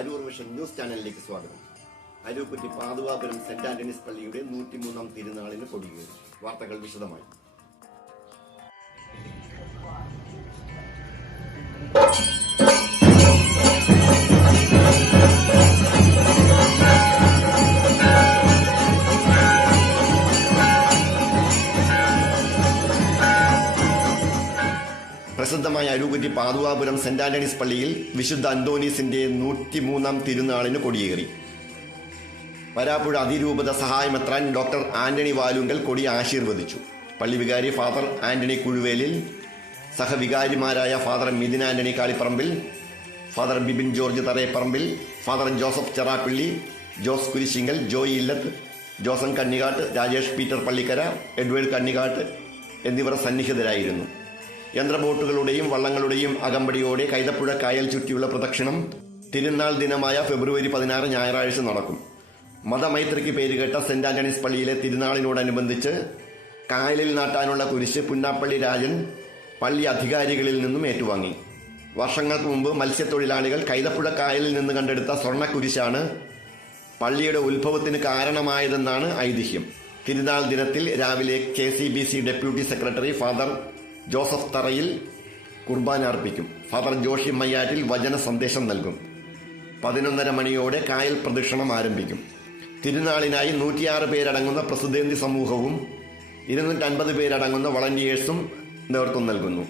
Aroor vision news ചാനലിലേക്ക് സ്വാഗതം. Arookutty Pathuvapuram saint Antony's പള്ളിയുടെ 103-ാം തിരുനാളിന് കൊടിയേറി. വാർത്തകൾ വിശദമായി. പ്രസിദ്ധമായ അരൂക്കുറ്റി പാതുവാപുരം സെന്റ് ആന്റണീസ് പള്ളിയിൽ വിശുദ്ധ അന്തോണീസിന്റെ 103-ാം തിരുനാളിന് കൊടിയേറി. വരാപ്പുഴ അതിരൂപത സഹായമെത്രാൻ ഡോക്ടർ ആന്റണി വാലുങ്കൽ കൊടി ആശീർവദിച്ചു. പള്ളി വികാരി ഫാദർ ആന്റണി കുഴുവേലിൽ, സഹവികാരിമാരായ Father Mithun Antony Kalipparambil, Father Bibin George Tharayapparambil, Father Joseph Cherappilly, Jose Kurisinkal, Joy Illath, Josan Kannikattu, Rajesh Peter Pallikkara, Edward Kannikattu എന്നിവർ സന്നിഹിതരായിരുന്നു. യന്ത്രബോട്ടുകളുടെയും വള്ളങ്ങളുടെയും അകമ്പടിയോടെ കൈതപ്പുഴ കായൽ ചുറ്റിയുള്ള പ്രദക്ഷിണം തിരുനാൾ ദിനമായ ഫെബ്രുവരി 16 ഞായറാഴ്ച നടക്കും. മതമൈത്രിക്ക് പേരുകേട്ട സെന്റ് ആന്റണീസ് പള്ളിയിലെ തിരുനാളിനോടനുബന്ധിച്ച് കായലിൽ നാട്ടാനുള്ള കുരിശ് പുന്നാപ്പള്ളി രാജൻ പള്ളി അധികാരികളിൽ നിന്നും ഏറ്റുവാങ്ങി. വർഷങ്ങൾക്ക് മുമ്പ് മത്സ്യത്തൊഴിലാളികൾ കൈതപ്പുഴ കായലിൽ നിന്ന് കണ്ടെടുത്ത സ്വർണ്ണക്കുരിശാണ് പള്ളിയുടെ ഉത്ഭവത്തിന് കാരണമായതെന്നാണ് ഐതിഹ്യം. തിരുനാൾ ദിനത്തിൽ രാവിലെ KCBC deputy secretary father Joseph തറയിൽ കുർബാന അർപ്പിക്കും. ഫാദർ ജോഷി മയ്യാറ്റിൽ വചന സന്ദേശം നൽകും. 11:30 മണിയോടെ കായൽ പ്രദക്ഷിണം ആരംഭിക്കും. തിരുനാളിനായി 106 പേരടങ്ങുന്ന പ്രസിദ്ധേന്തി സമൂഹവും 250 പേരടങ്ങുന്ന വളണ്ടിയേഴ്സും നേതൃത്വം നൽകുന്നു.